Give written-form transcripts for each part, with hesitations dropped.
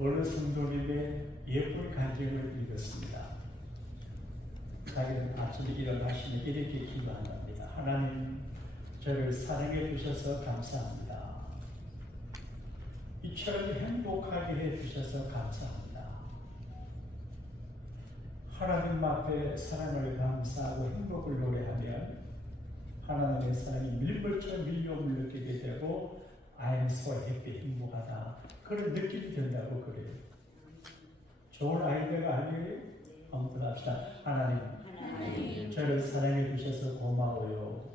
어느 성도님의 예쁜 간증을 읽었습니다. 자기는 아침에 일어나시면 이렇게 기도한답니다. 하나님, 저를 사랑해 주셔서 감사합니다. 이처럼 행복하게 해 주셔서 감사합니다. 하나님 앞에 사랑을 감사하고 행복을 노래하면 하나님의 사랑이 밀물처럼 밀려옴을 느끼게 되고 I am so happy, 행복하다. 그런 느낌이 든다고 그래요. 좋은 아이디어가 아니에요? 한번 더 합시다. 하나님, 저를 사랑해 주셔서 고마워요.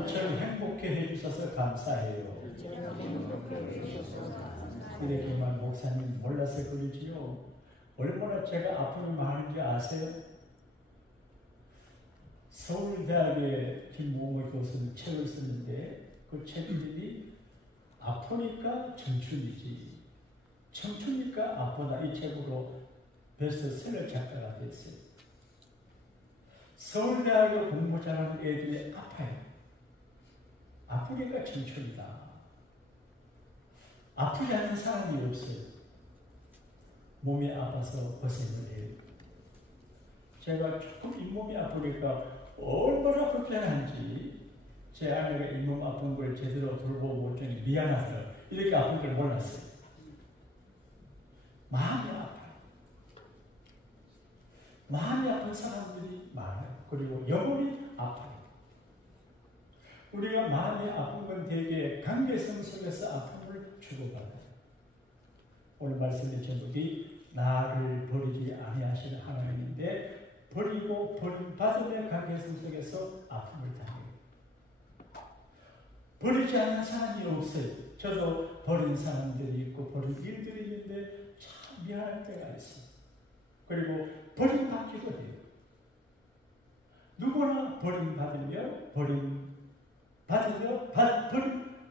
이처럼 행복해 해주셔서 감사해요. 이렇게만 목사님 몰라서 그러지요. 얼마나 제가 아픔이 많은지 아세요? 서울대학의 김몽을 교수는 책을 썼는데 그 책 이름이 아프니까 청춘이지, 청춘이니까 아프다. 이 책으로 베스트셀러 작가가 됐어요. 서울대학에 공부 잘하는 애들이 아파요. 아프니까 청춘이다. 아프지 않은 사람이 없어요. 몸이 아파서 고생을 해요. 제가 조금 잇몸이 아프니까 얼마나 불편한지 제 아내가 잇몸 아픈 걸 제대로 돌보고 못 주니 미안하더라고요. 이렇게 아픈 걸 몰랐어요. 마음이 아파요. 마음이 아픈 사람들이 많아요. 그리고 영혼이 아파요. 우리가 마음이 아픈 건 대개 관계성 속에서 아픔을 주고받아요. 오늘 말씀의 제목이 나를 버리지 아니하시는 하나님인데 버리고 버림받음의 관계성 속에서 아픔을 당해요. 버리지 않는 사람이 없어요. 저도 버린 사람들이 있고 버린 일들이 있는데 참 미안할 때가 있어요. 그리고 버림받기도 해요. 누구나 버림받으며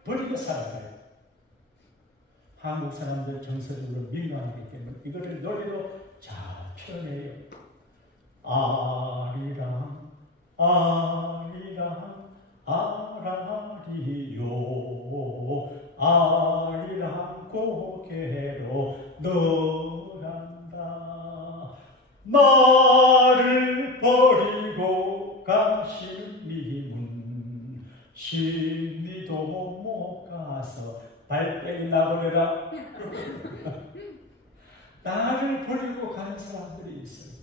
버리고 살아가요. 한국 사람들 정서적으로 민감하기 때문에 이거를 노래로 잘 표현해요. 아리랑 아리랑 아라리요 아리랑 고개로 너란다. 나를 버리고 가신 님은 심리도 못 가서 발빼기 나버려라. 나를 버리고 가는 사람들이 있어요.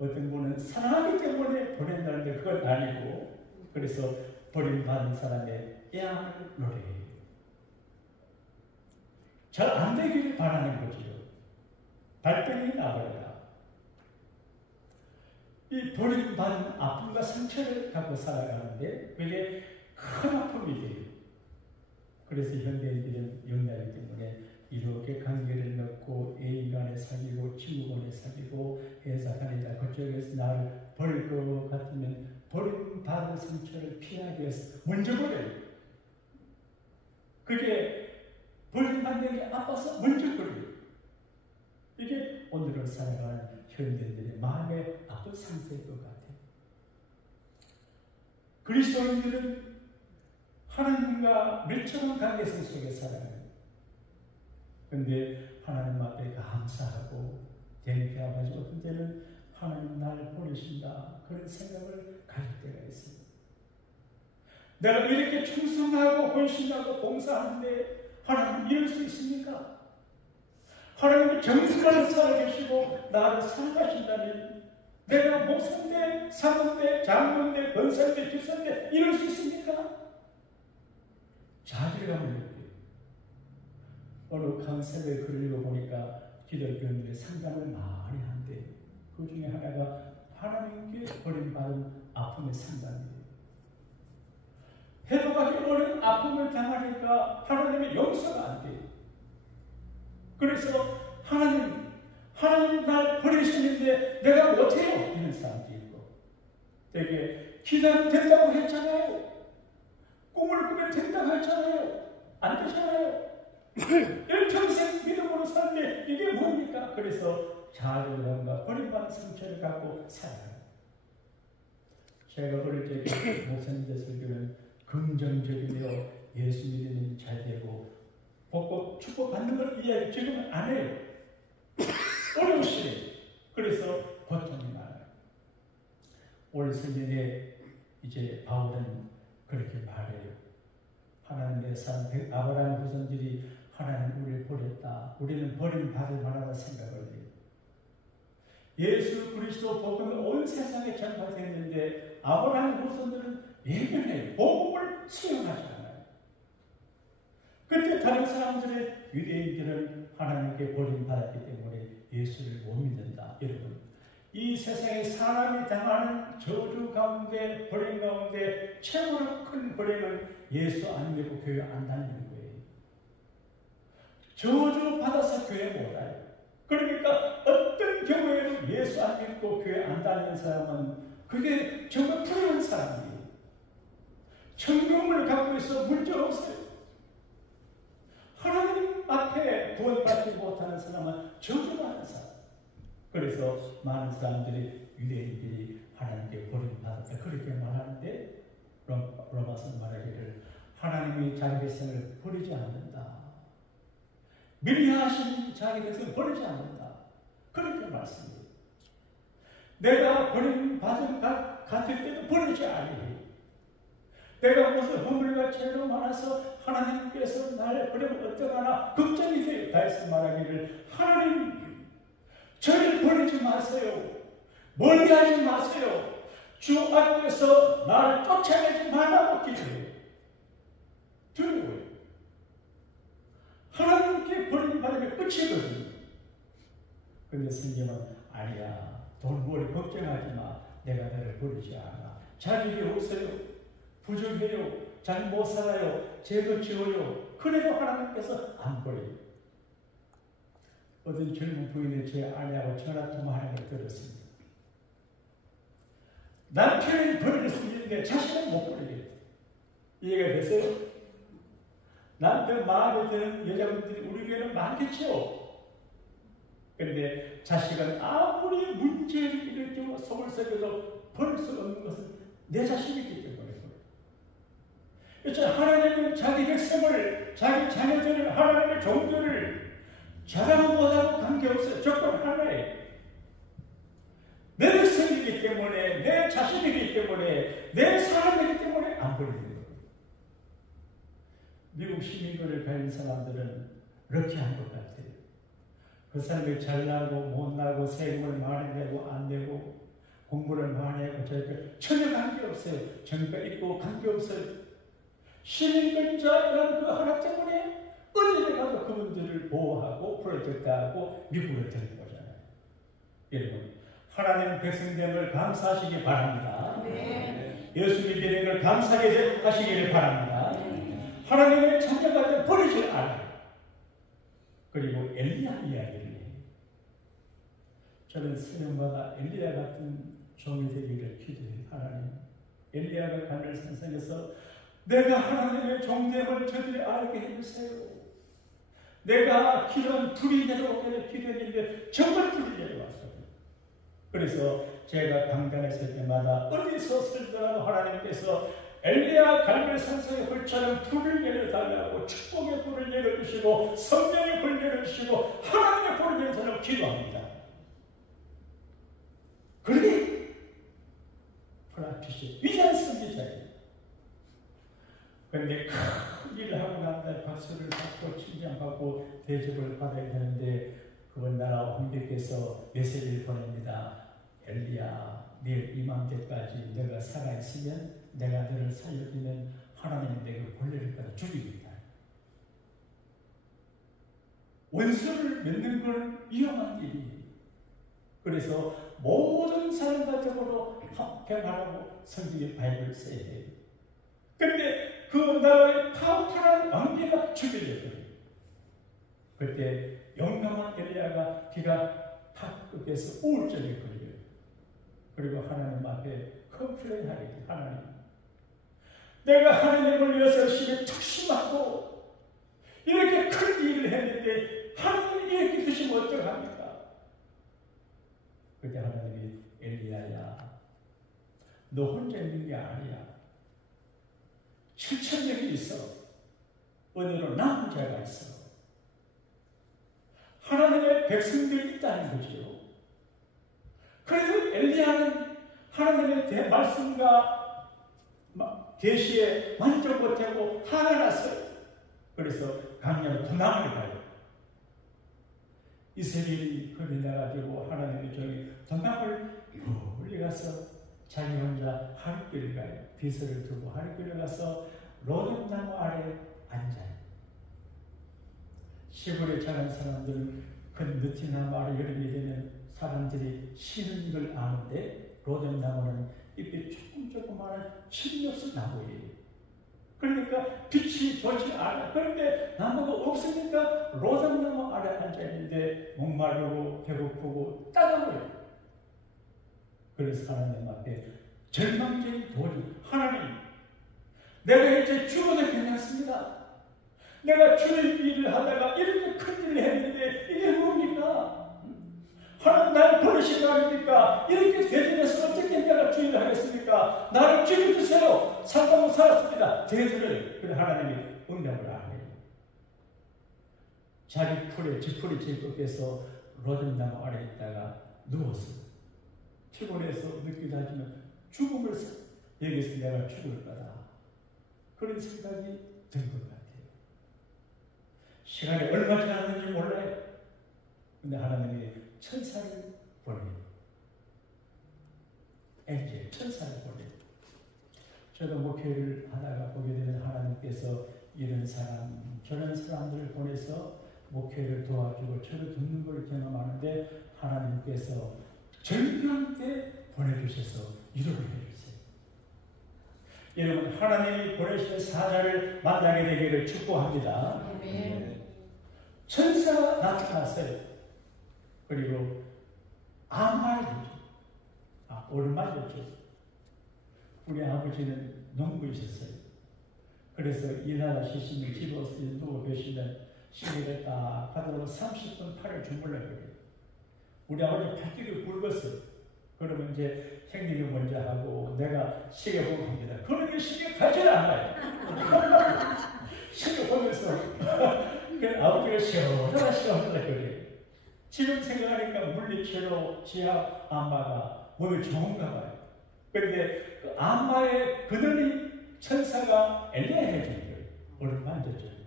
어떤 분은 사랑하기 때문에 보낸다는데 그건 아니고, 그래서 버림받은 사람의 애양을 노래해요. 잘 안 되기를 바라는 거지요. 발병이 나버려라. 이 버림받은 아픔과 상처를 갖고 살아가는데 그게 큰 아픔이 돼요. 그래서 현대인들은 연애하기 때문에 이렇게 관계를 넣고 애인 간에 사귀고 친구 간에 사귀고 회사 다니다 그쪽에서 나를 버릴 것 같으면 버림받은 상처를 피하기 위해서 먼저 버려요. 그게 버림받는 게 아파서 먼저 버려요. 이게 오늘을 살아가는 현대인들의 마음의 아픈 상태일 것 같아요. 그리스도인들은 하나님과 밀접한 관계성 속에 살아가요. 그런데 하나님 앞에 감사하고 대표해가지고 어떤 때는 하나님 나를 버리신다 그런 생각을 가질 때가 있어요. 내가 이렇게 충성하고 헌신하고 봉사하는데 하나님 이럴 수 있습니까? 하나님이 정직하게 살아계시고 나를 사랑하신다니 내가 목사인데 사모인데 장로인데 권사인데 집사인데 이럴 수 있습니까? 자괴감을 느껴요. 어느 강세의 글을 읽어보니까 기독교인들의 상담을 많이 한대. 그 중에 하나가 하나님께 버림받은 아픔의 상담이에요. 회복하기 어려운 아픔을 당하니까 하나님의 용서가 안 돼요. 그래서 하나님 날 버리시는데 내가 못해요. 이런 사람들이 있고, 되게 기도하면 된다고 했잖아요. 꿈을 꾸면 된다고 했잖아요. 안 되잖아요. 일평생 믿음으로 살때 이게 뭡니까? 그래서 자존감과 버림받은 상처를 갖고 살아요. 제가 어릴 때 목사님 됐을 때는 긍정적이며 예수 믿으면 잘 되고 받고 축복받는 걸 이야기 지금은 안 해요. 어려우시네. 그래서 고통이 많아요. 올 성경에 이제 바울은 그렇게 말해요. 하나님의 산 아브라함 후손들이 하나님 우리를 버렸다. 우리는 버림받을 만하다 생각을 해요. 예수 그리스도 복음이 온 세상에 전파되었는데 아브라함 후손들은 예견해요. 복음을 수용하지 않아요. 그때 다른 사람들의 유대인들은 하나님께 버림받았기 때문에 예수를 못 믿는다. 여러분, 이 세상에 사람이 당하는 저주 가운데, 버림 가운데 최고로 큰 버림은 예수 안 믿고 교회 안 다니는 거예요. 저주 받아서 교회 못 와요. 그러니까 어떤 경우에는 예수 안 믿고 교회 안 다니는 사람은 그게 정말 불행한 사람이에요. 천국을 갖고 있어 문제 없어요. 하나님 앞에 구원받지 못하는 사람은 저주받는 사람. 그래서 많은 사람들이 유대인들이 하나님께 버림받았다 그렇게 말하는데 로마서 말하기를 하나님이 자기 백성을 버리지 않는다. 미리하신 자기 백성을 버리지 않는다. 그렇게 말씀해요. 내가 버림받은 것 같을 때도 버리지 아니해요. 내가 무슨 허물과 죄가 많아서 하나님께서 나를 버리면 어떡하나 걱정이 돼요. 다시 말하기를 하나님 저를 버리지 마세요. 멀리하지 마세요. 주 앞에서 나를 쫓아내지 말라고 기도해요. 두려워요. 하나님께 버림받으면 끝이거든요. 그런데 성경은 아니야. 돈 벌이 걱정하지 마. 내가 너를 버리지 않아. 잘 일이 없어요. 부족해요. 잘 못 살아요. 죄도 지어요. 그래도 하나님께서 안 버려요. 어떤 젊은 부인이 제 아내하고 전화통화하는 걸 들었습니다. 남편이 버릴 수 있는데 자신은 못 버리겠다. 이해가 되세요? 남편 마음에 드는 여자분들이 우리 교회는 많겠죠. 그런데 자식은 아무리 문제를 일으키고 속을 썩여도 버릴 수 없는 것은 내 자식이기 때문에 그렇죠. 하나님은 자기 백성을, 자기 자녀들을, 하나님의 종들을 자랑하고 못하고 관계없어요. 조건 하나예요. 내 백성이기 때문에, 내 자식이기 때문에, 내 사람이기 때문에 안 버리는 거예요. 미국 시민권을 가진 사람들은 럭키한 것 같아요. 그 사람이 잘나고 못나고 세금을 많이 내고 안 내고 공부를 많이 하고 전혀 관계없어요. 정가 있고 관계없어요. 시민권자라는 그 하나 때문에 어디를 가서 그분들을 보호하고 프로젝트하고 미국을 데리고 오잖아요. 여러분, 하나님 백성됨을 감사하시기 바랍니다. 네. 예수 믿는 걸 감사하게 하시기를 바랍니다. 네. 하나님의 창조자를 버리지 않아요. 그리고 엘리야 이야기를 해요. 저는 새벽마다 엘리야 같은 종이 되기를 기도해요. 하나님, 엘리야가 하늘 산상에서 내가 하나님의 종됨을 저들이 알게 해주세요. 내가 기도한 불이 내려오기를 기도했는데 정말 불이 내려왔어요. 그래서 제가 강단에 설 때마다 어디서 설더라도 하나님께서 엘리야 갈멜산성의 불처럼 불을 내려달라고 축복의 불을 내려주시고 성령의 불을 내려주시고 하나님의 불을 내려달라고 기도합니다. 그러니 프라피시 위대한 선지자예요. 그런데 큰 일을 하고 난 다음에 박수를 받고 칭찬받고 대접을 받아야 되는데 그건 나라 황제께서 메시지를 보냅니다. 엘리야, 내일 이맘때까지 내가 살아있으면 내가 너를 살려주면 하나님이 내게 권리를 받아 죽입니다. 원수를 맺는 건 위험한 일이에요. 그래서 모든 사람들적으로 합평하라고 성경의 바이블을 써야 해요. 그런데 그 나라의 파워풀한 왕비가 죽이려고 해요. 그때 용감한 엘리야가 기가 팍 꺾여서 우울증에 걸려요. 그리고 하나님 앞에 컴플레인 하게 돼요. 하나님, 내가 하나님을 위해서 열심히 특심하고 이렇게 큰 일을 했는데 하나님이 이렇게 드시면 어떡합니까? 그때 하나님이 엘리야야, 너 혼자 있는 게 아니야. 7,000명이 있어. 어디로 남은 자가 있어. 하나님의 백성들이 있다는 거죠. 그래서 엘리야는 하나님의 말씀과 계시에 만족 못하고 화가 났어요. 그래서 강야로 도망을 가요. 이스라엘이 거기 나가지고 하나님의 종이 도망을 멀리 가서 자기 혼자 하룻길을 가요. 비서를 두고 하룻길을 가서 로뎀나무 아래 앉아요. 시골에 자란 사람들은 그 느티나무 아래 여름이 되면 사람들이 쉬는 걸 아는데 로뎀나무는 잎이 조그마한 실이 없는 나무예요. 그러니까 빛이 좋지 않아. 그런데 나무가 없으니까 로뎀나무 아래 앉아있는데 목마르고 배고프고 따가워요. 그래서 하나님 앞에 절망적인 도전. 하나님, 내가 이제 죽어도 괜찮습니다. 내가 주의 일을 하다가 이렇게 큰 일을 했는데 이게 뭡니까? 하나님 나를 버리신 거 아닙니까? 이렇게 대전에서 어떻게 내가 주의를 하겠습니까? 나를 죽여주세요. 살다고 살았습니다. 대전을. 그래 하나님이 응답을 안 해요. 자기 풀에 지푸리 제법에서 로뎀나무 아래 있다가 누웠어요. 피곤해서 늦기도 하지만 죽음을 여기서 내가 죽을 거다. 그런 생각이 든 것 같아요. 시간이 얼마 지났는지 몰라요. 근데 하나님이 천사를 보내요. 엔젤, 천사를 보내요. 저도 목회를 하다가 보게 되면 하나님께서 이런 사람, 저런 사람들을 보내서 목회를 도와주고 저를 돕는 걸 경험하는데 하나님께서 절묘한 때 보내주셔서 위로를 해주세요. 여러분, 하나님이 보내신 사자를 만나게 되기를 축복합니다. 네. 천사가 나타났어요. 그리고 암말 줬죠. 얼마 줬죠. 우리 아버지는 농부이셨어요. 그래서 일하다 쉬시면 집에 누워 계시면 시계를 딱 가다가 30분 팔을 주물러 그래요. 우리 아버지 팔뚝이 굵었어요. 그러면 이제 형님이 먼저 하고 내가 시계 보고 합니다. 그러면 시계 가지를 않아요. 시계 보면서 아버지가 시원하다 그래요. 지금 생각하니까 물리치료 지압 안마가 몸에 좋은가 봐요. 그런데 그 안마의 그늘이 천사가 엘리야 해준 거예요. 얼굴 만져줘요.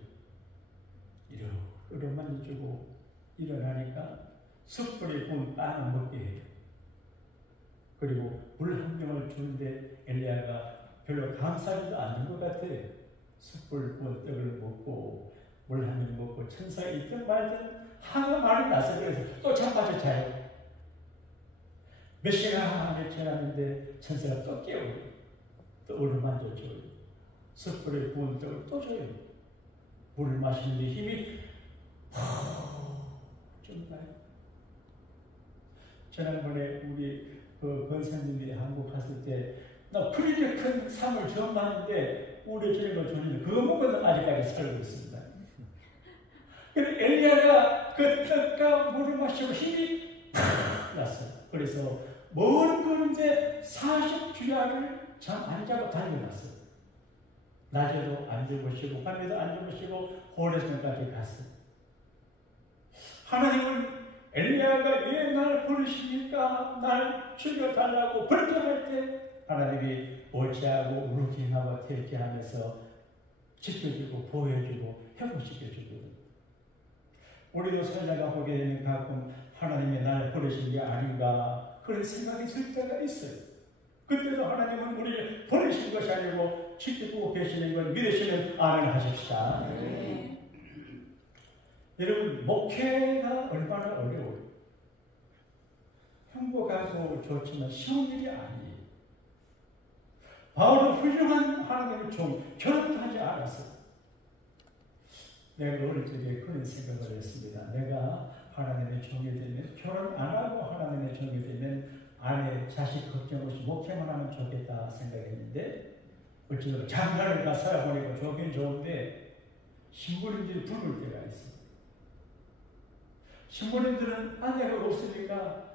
이렇게 만져주고 일어나니까 숯불에 구운 빵을 먹게 해요. 그리고 물 한 병을 주는데 엘리야가 별로 감사하지도 않는 것 같아요. 숯불 구운 떡을 먹고 물 한 병 먹고 천사가 있든 말든 하가 말이 나서 그래서 또 잠빠져 자요. 몇 시간 안에 지났는데 천사가 또 깨워요. 또 얼굴 만져줘요. 숯불에 구운 떡을 또 줘요. 물을 마시는데 힘이 좀 나요. 지난번에 우리 그 권사님이 한국 갔을 때 나 그렇게 큰 상을 처음 봤는데 우리 저녁을 줬는데 그거 먹고는 아직까지 살고 있습니다. 근데 엘리야가 그 떡과 물을 마시고 힘이 팍 났어요. 그래서 먼 걸음에 40주야를 잠 안 자고 달려났어요. 낮에도 안 주무시고 밤에도 안 주무시고 호레산까지 갔어요. 하나님은 엘리야가 왜 날 부르십니까? 날 죽여달라고 벌떡할 때 하나님이 어찌하고 울기하고 태기하면서 지켜주고 보호해주고 회복시켜주거든요. 우리도 살다가 보게 되면 가끔 하나님이 날 버리신 게 아닌가 그런 생각이 들 때가 있어요. 그때도 하나님은 우리를 버리신 것이 아니고 지키고 계시는 걸 믿으시면 아멘 하십시다. 네. 여러분, 목회가 얼마나 어려워요. 행복하고 좋지만 쉬운 일이 아니에요. 바울은 훌륭한 하나님의 종, 결혼도 하지 않았어요. 내가 어릴 적에 그런 생각을 했습니다. 내가 하나님의 종이 되면 결혼 안 하고 하나님의 종이 되면 아내, 자식 걱정 없이 목회만 하면 좋겠다 생각했는데 어쩌면 장가를 가 살아보니까 좋긴 좋은데 신부님들이 부를 때가 있어요. 신부님들은 아내가 없으니까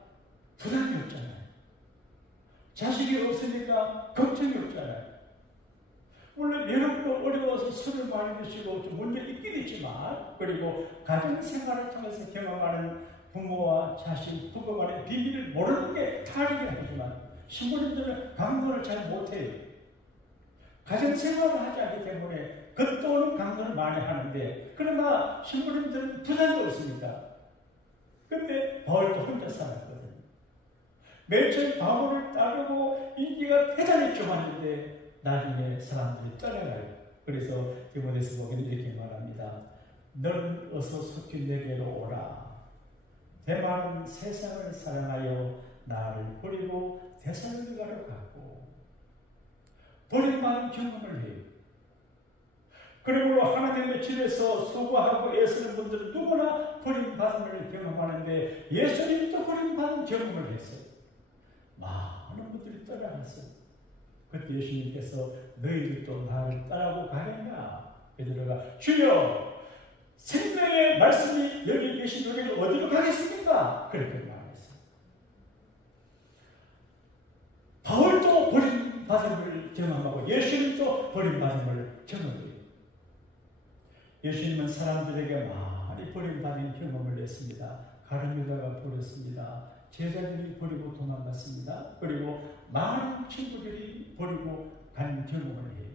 부담이 없잖아요. 자식이 없으니까 걱정이 없잖아요. 물론 외롭고 어려워서 술을 많이 드시고 좀 문제 있긴 있지만 그리고 가정생활을 통해서 경험하는 부모와 자식, 부부 간의 비밀을 모르는 게 탈이긴 하지만 신부님들은 강론을 잘 못해요. 가정생활을 하지 않기 때문에 겉도는 강론을 많이 하는데, 그러나 신부님들은 부담도 없습니다. 근데 바울도 혼자 살았거든요. 매일 바울을 따르고 인기가 대단히 좋았는데 나중에 사람들이 떠나가요. 그래서 디모데서 보기는 이렇게 말합니다. 너는 어서 속히 내게로 오라. 대만은 세상을 사랑하여 나를 버리고 데살로니가로 갔고 버림받은 경험을 해요. 그리고 하나님의 집에서 수고하고 애쓰는 분들은 누구나 버림받음을 경험하는데 예수님도 버림받은 경험을 했어요. 많은 분들이 떠나갔어요. 그때 예수님께서 너희들도 나를 따라고 가겠나? 베드로가 주여 생명의 말씀이 여기 계신 너희들 어디로 가겠습니까? 그렇게 말했어요. 바울도 버림받음을 경험하고 예수님도 버림받음을 경험해요. 예수님은 사람들에게 많이 버림받은 경험을 했습니다. 가룟 유다가 버렸습니다. 제자들이 버리고 도망갔습니다. 그리고 많은 친구들이 버리고 간 경험을 해요.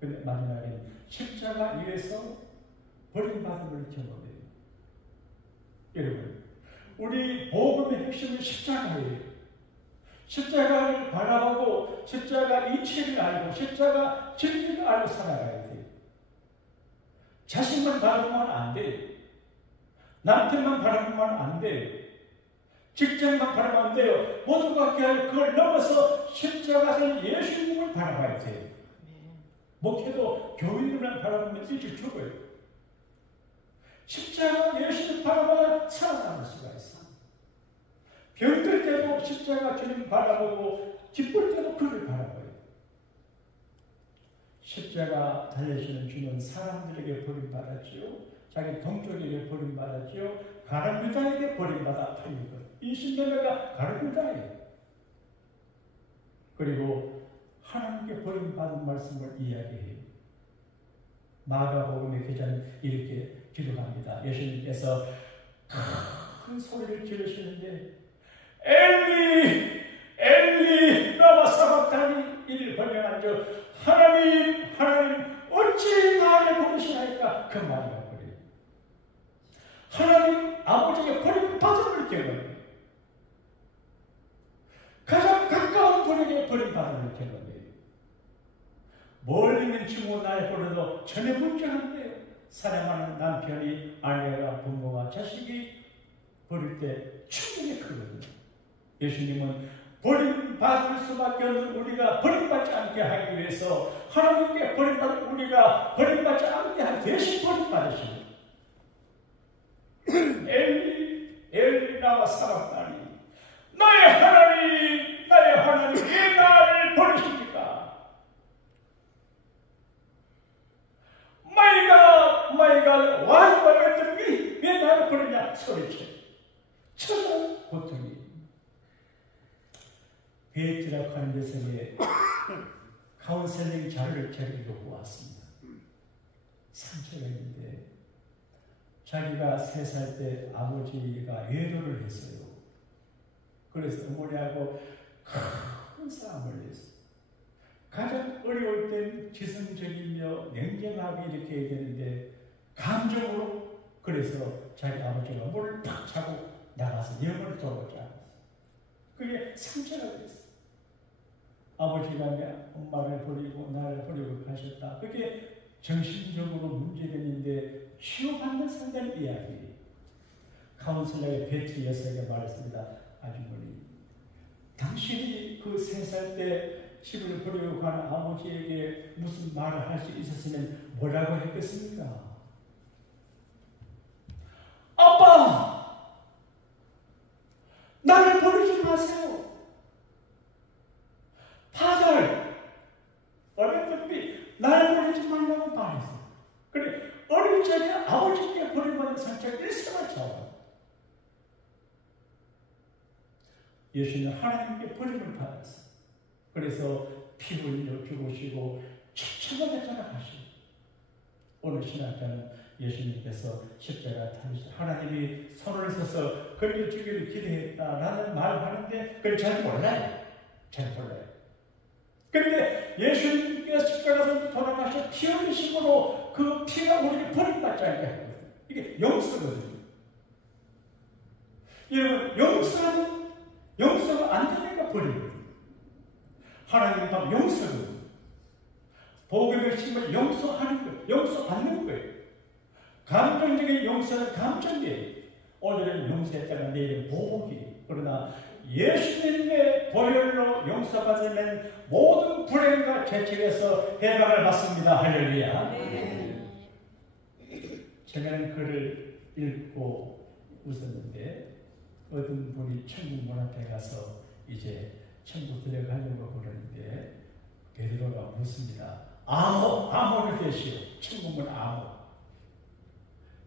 그런데 마지막에는 십자가 위에서 버림받음을 경험해요. 여러분, 우리 복음의 핵심은 십자가예요. 십자가를 바라보고 십자가 이치를 알고 십자가 진리를 알고 살아가야 돼요. 자신만 바라보면 안 돼요. 남편만 바라보면 안 돼요. 직장만 바라보면 안 돼요. 모두가 그걸 넘어서 십자가에서 예수님을 바라봐야 돼요. 목회도 교인들만 바라보면 일찍 죽어요. 십자가 예수를 바라봐야 살아남을 수가 있어. 병들 때도 십자가 주님 바라보고 기쁠 때도 그를 바라봐요. 십자가 달려주는 주는 사람들에게 버림받았지요. 자기 동족에게 버림받았지요. 가룟 유다에게 버림받아 팔린 것. 20년대가 가룟 유다예요. 그리고 하나님께 버림받은 말씀을 이야기해요. 마가복음의 기자는 이렇게 기록합니다. 예수님께서 큰 소리를 지르시는데 엘리 엘리 라마 사박다니 이를 번역한즉 하나님 하나님 어찌 나를 버리시나이까 그 말이라고 그래요. 하나님 아버지에게 버림받음을 경험해요. 가장 가까운 분에게 버림받음을 경험해요. 멀리 있는 친구 나에 버려도 전혀 불편한데요. 사랑하는 남편이 아내가 부모와 자식이 버릴 때 충분히 크거든요. 예수님은 버림받을 수밖에 없는 우리가 버림받지 않게 하기 위해서 하나님께 버림받은 우리가 버림받지 않게 한 대신 버림받으십니다. 엘리 나와 사랑하니 나의 하나님 왜 나를 버리십니까? My God, why have you me? 왜 나를 버리냐 소리쳐. 천한 고통이 베트라고 하는 데서에 카운셀링 자료를 제가 요구했습니다. 상처가 있는데 자기가 3살 때 아버지가 외도를 했어요. 그래서 어머니하고 큰 싸움을 했어요. 가장 어려울 땐 지성적이며 냉정하게 이렇게 해야 되는데 감정으로 그래서 자기 아버지가 물을 탁 차고 나가서 영을 돌아오지 않았어요. 그게 상처가 됐어요. 아버지가 엄마를 버리고 나를 버리고 가셨다. 그게 정신적으로 문제되는데 치유받는 상당한 이야기예요. 카운슬러의 베트 여사에게 말했습니다. 아주머니, 당신이 그 3살 때 집을 버리고 가는 아버지에게 무슨 말을 할 수 있었으면 뭐라고 했겠습니까? 아빠! 나를 버리지 마세요. Father! 어렸을 나를 버리지 말라고 말했어요. 그래, 어릴 적에 아버지께 버림받은 상처가 일생을 잡아요. 예수는 하나님께 버림을 받았어요. 그래서 피 흘려 죽으시고 처참하게 돌아가시고 오늘 신학자는 예수님께서 십자가 타시고 하나님이 손을 써서 그를 죽이기를 기대했다라는 말을 하는데 그걸 잘 몰라요. 잘 몰라요. 그런데 예수님께서 십자가에서 돌아가셔 피 흘리심으로 그 피가 우리를 버림받지 않게 하거든요. 이게 용서거든요. 여러분, 용서가 안 되니까 버리거든요. 하나님은 다 용서거든요. 복음의 심을 용서하는 거예요. 용서받는 거예요. 감정적인 용서는 감정이에요. 오늘은 용서했다가 내일은 보복이에요. 그러나 예수님의 보혈로 용서받으면 모든 불행과 죄책에서 해방을 받습니다. 할렐루야. 저는 글을 읽고 웃었는데 어떤 분이 천국 문 앞에 가서 이제 천국 들어가려고 그러는데 베드로가 묻습니다. 암호를 대시오. 천국 문 암호.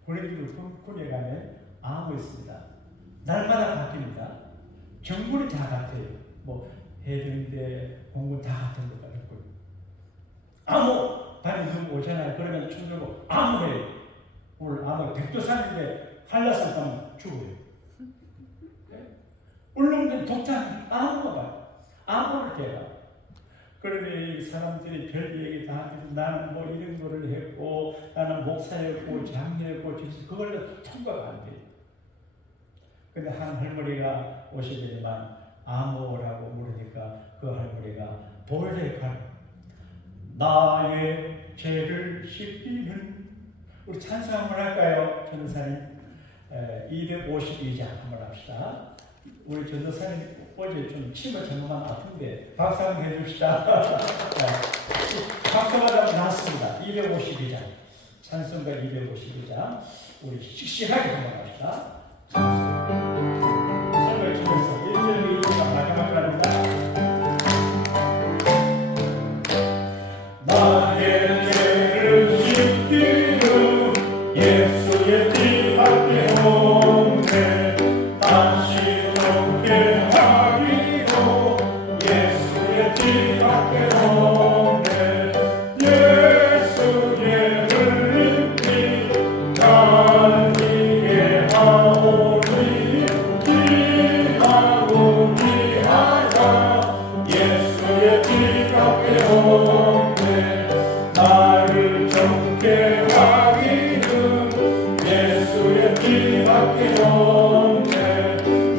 군에 가면 암호 있습니다. 날마다 바뀝니다. 정문이 다 같아요. 뭐 해병대, 공군 다 같은 것 같고요. 암호! 다른 오잖아요. 그러면 충주고 암호예요. 오늘 암호 백두산인데 한라산 가면 죽어요. 울릉도 독산 암호가 봐요. 암호를 대봐. 그러면 이 사람들이 별 얘기 다 하면서 나는 뭐 이런 거를 했고 나는 목사였고 장로였고 그걸로 통과가 안 돼요. 근데 한 할머니가 오시더니만 암호라고 물으니까 그 할머니가 보혈의 나의 죄를 씻기는 우리 찬송 한번 할까요? 전도사님 252장 한번 합시다. 우리 전도사님 어제 좀 치과 전문만 아픈데 박수 한번 해줍시다. 박수가 좀 나왔습니다. 252장 찬송가 252장 우리 씩씩하게 한번 합시다. 설교를 주면서 1절 2절 마지막으로 합니다. 나의 죄를 씻기는 예수의 피밖에 없네. 다시 없게 하리로 예수의 피밖에 없네. 예수의 흘린 피 날 위해 하오니 피하고 피하라. 예수의 피밖에 없네. 나를 정케 하기는 예수의 피밖에 없네.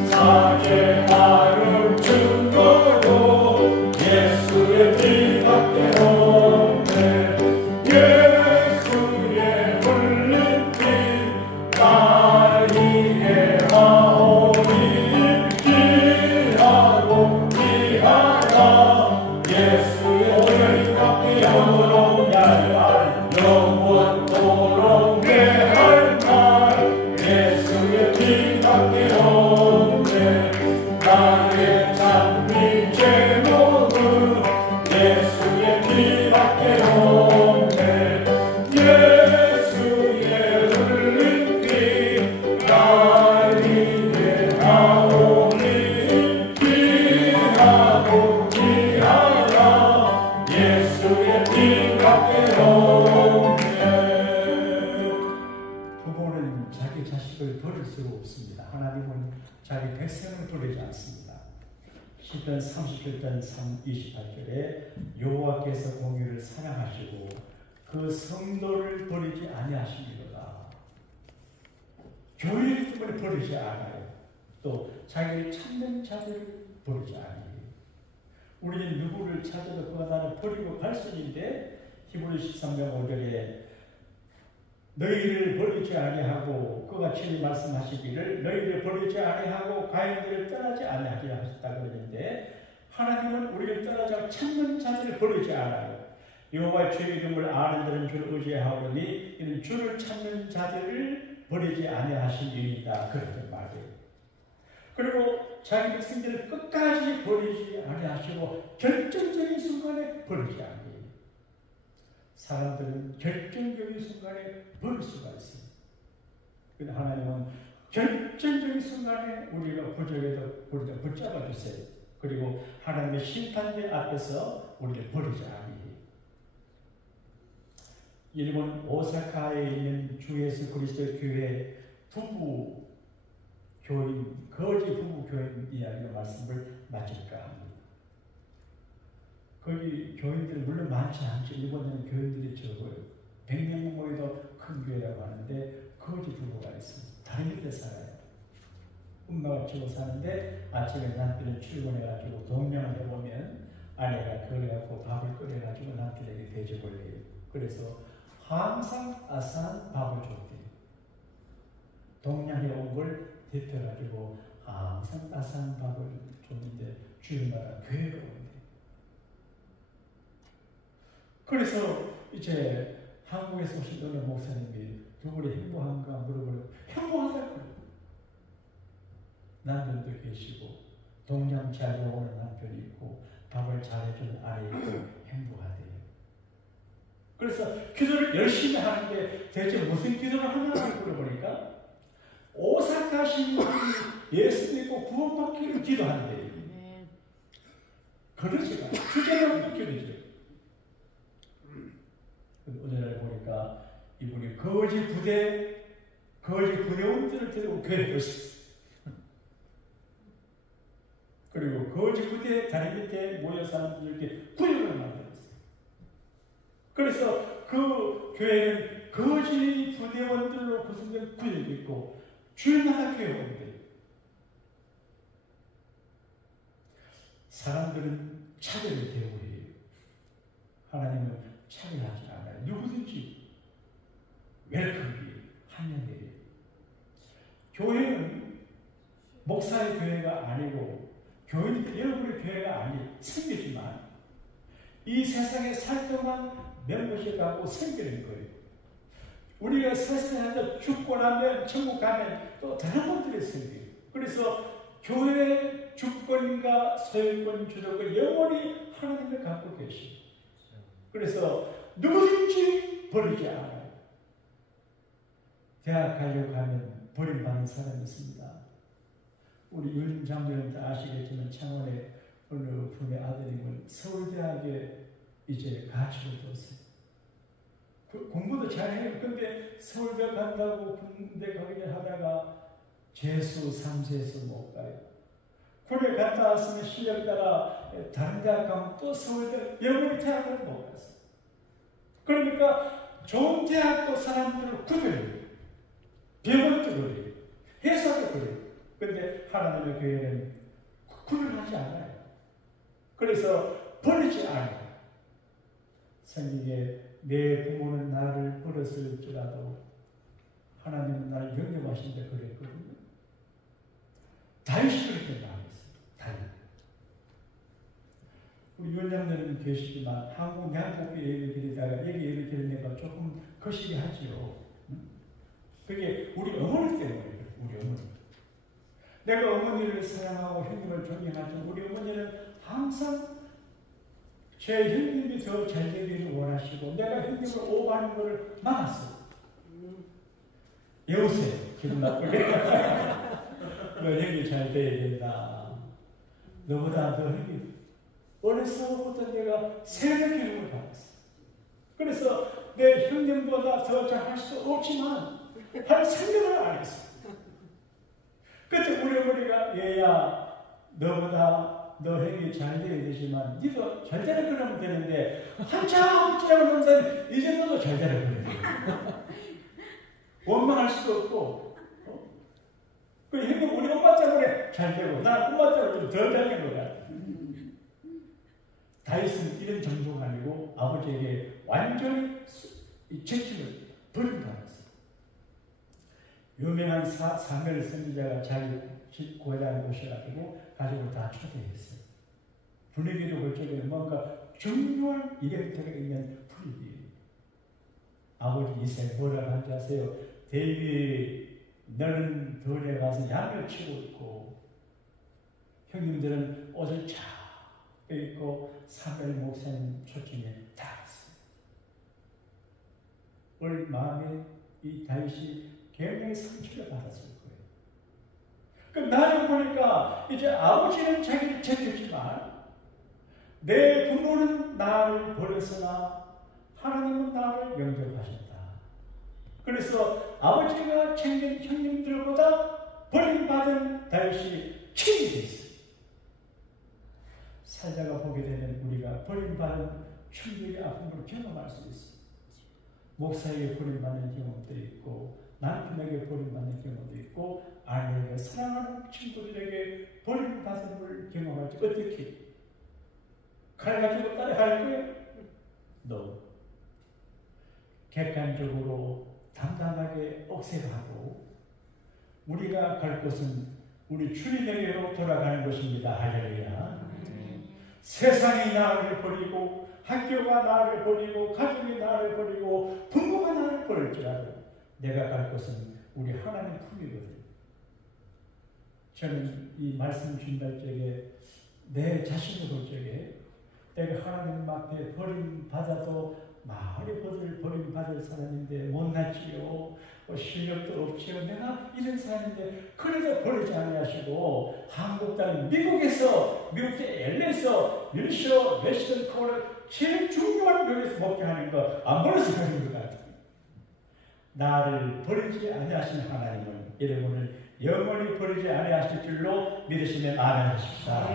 사죄 나를 증거로 예수의 피밖에 없네. 예수의 흘린 피 날 위해 하오니 피하고 피하라. 예수의 피밖에 없냐 영원토록 내할 말 예수의 피밖에 없네. 나의 찬미 제목은 예수의 피밖에 없네. 예수의 흘린 피 날 위해 하오니 피하고 피하라. 예수의 피밖에 없네. 부모는 자기 자식을 버릴 수가 없습니다. 하나님은 자기 백성을 버리지 않습니다. 시편 37편 28절에 여호와께서 공의를 사랑하시고 그 성도를 버리지 아니하시리로다. 교회를 때문에 버리지 않아요. 또 자기를 찾는 자들을 버리지 않아요. 우리는 누구를 찾아도 그가 나를 버리고 갈 수 있는데 히브리서 13장 5절에 너희를 버리지 아니하고 그가 친히 말씀하시기를 너희를 버리지 아니하고 가인들을 떠나지 아니하게 하셨다 그러는데 하나님은 우리를 떠나지 찾는 자들을 버리지 않아요. 여호와의 주의 이름을 아는 자는 주를 의지하오니 이는 주를 찾는 자들을 버리지 아니하시니이다 그렇게 말해요. 그리고 자기 백성들을 끝까지 버리지 아니하시고 결정적인 순간에 버리지 않아요. 사람들은 결정적인 순간에 버릴 수가 있어요. 그런데 하나님은 결정적인 순간에 우리가 부족해도 우리를 붙잡아 주세요. 그리고 하나님의 심판대 앞에서 우리를 버리지 않아요. 일본 오사카에 있는 주 예수 그리스도 교회 부부 교인, 거지 부부 교인 이야기로 말씀을 마칠까 합니다. 거기 교인들이 물론 많지 않죠. 일본에는 교인들이 적어요. 100명 모여도 큰 교회라고 하는데 거지 부부가 있습니다. 다른 데 살아요. 엄마가 치고 사는데 아침에 남편이 출근해가지고 동명을 해보면 아내가 그래갖고 밥을 끓여가지고 남편에게 대접을 해요. 그래서 항상 아싸한 밥을 줬대요. 동양에 온 걸 대표가지고 항상 아싸한 밥을 줬는데 주일마다 교회가 온대요. 그래서 이제 한국에서 오신 어느 목사님이 두 분이 행복한가 물어보면 행복하다고요. 남편도 계시고 동양 잘 오는 남편이 있고 밥을 잘해주는 아내 있고 행복하대요. 그래서 기도를 열심히 하는데 대체 무슨 기도를 하냐고 물어보니까 오사카 신부이 예수 믿고 구원받기를 기도한대요. 그러지 마. 주제가 느껴지죠. 오늘 보니까 이분이 거지 부대원들을 데리고 교회에 오셨어요. 그리고 거지 부대 다리 밑에 모여 사람들에게 구역을 만들었어요. 그래서 그 교회는 거지 부대원들로 구성된 구역이 있고 주일마다 교회가 온대요. 사람들은 차별을 대우해요. 하나님은 차별하지 않아요. 누구든지 웰컴이에요. 환영이에요. 교회는 목사의 교회가 아니고 교인들 여러분의 교회가 생기지만 이 세상에 살 동안 멤버십 갖고 생기는 거예요. 우리가 세상에서 죽고 나면 천국 가면 또 다른 것들이 생겨요. 그래서 교회의 주권과 소유권, 주도권 영원히 하나님을 갖고 계십니다. 그래서 누구든지 버리지 않아요. 대학 가려고 하면 버림받는 사람이 있습니다. 우리 윤 장로님도 아시겠지만 창원의 어느 분의 아들님은 서울대학에 이제 가치를 뒀어요. 공부도 잘해요. 근데 서울대 간다고 군대 가기를 하다가 재수 3세에서 못 가요. 군에 갔다 왔으면 실력 따라 다른 대학 가면 또 서울대 영어 대학을 못 갔어요. 그러니까 좋은 대학도 사람들을 구별해요. 병원도 그래요. 회사도 그래요. 그런데 하나님의 교회는 구별하지 않아요. 그래서 버리지 않아요. 성경에 내 부모는 나를 버렸을지라도 하나님은 나를 영접하신다 그랬거든요. 다윗이 그렇게 말했어요. 다윗. 우리 원장님은 계시지만 한국 양복교 예를 드리다가 여기 예를 드리니까 조금 거시기 하지요. 그게 우리 어머니 때문에 그래요. 우리 어머니. 내가 어머니를 사랑하고 형님을 존경하지만 우리 어머니는 항상 제 형님이 더 잘 되기를 원하시고 내가 형님을 오버하는 것을 막았어요. 여보세요. 기분 나쁘게. 너 형이 잘 돼야 된다. 너보다 더 형이. 어려서부터 내가 세대 교육을 받았어요. 그래서 내 형님보다 더 잘할 수 없지만 할 생각을 안 했어요. 그때 우리 어머니가 얘야 너보다 너 형이 잘 되어야 되지만 니도 잘 되라 그러면 되는데 한참 지나고 나서 이제 너도 잘 되라 그래야 돼. 원망할 수도 없고 그 형님 우리 엄마 때문에 잘 되고 난 엄마 때문에 좀 덜 되는 것 같아. 다윗은 이런 정도가 아니고 아버지에게 완전히 책임을 버림받았어요. 유명한 사무엘 선지자가 자기 집 고향에 오셔가지고 가족을 다 초대했어요. 분위기도 볼 적에는 뭔가 중요한 이벤트가 있는 분위기예요. 아버지 이세 뭐라고 하는지 아세요? 데이비 너는 들에 가서 양을 치고 있고 형님들은 옷을 쫙 빼입고 사무엘 목사님 초청에 다 왔어요. 우리 마음에 이 다윗이 굉장히 상처를 받았을 거예요. 그 나를 보니까 이제 아버지는 자기를 챙겼지만 내 부모는 나를 버렸으나 하나님은 나를 영접하셨다. 그래서 아버지가 챙긴 형님들보다 버림받은 다윗이 킹이 됐어요. 살다가 보게 되면 우리가 버림받은 충격의 아픔을 경험할 수 있어요. 목사에게 버림받는 경험도 있고, 남편에게 버림받는 경험도 있고, 아내에게, 사랑하는 친구들에게 버림받음을 경험할지. 어떻게? 칼 가지고 따라갈 거예요? No. 객관적으로 담담하게 억셉하고 우리가 갈 곳은 우리 주님에게로 돌아가는 것입니다. 할렐루야. 세상이 나를 버리고, 학교가 나를 버리고, 가족이 나를 버리고, 부모가 나를 버릴지라도 내가 갈 곳은 우리 하나님 품이거든요. 저는 이 말씀 주신다는 적에 내 자신을 볼 적에 내가 하나님 앞에 버림받아도 마을에 버림받을 사람인데 못났지요. 실력도 없지요. 내가 이런 사람인데 그래도 버리지 아니하시고, 한국 땅 미국에서 LA에서 밀셔 웨스턴 콜을 제일 중요한 교회에서 먹게 하는 거 안 버려서 가는 것 같아요. 나를 버리지 아니하신 하나님은 여러분을 영원히 버리지 아니하실 줄로 믿으시면 아멘 하십시다.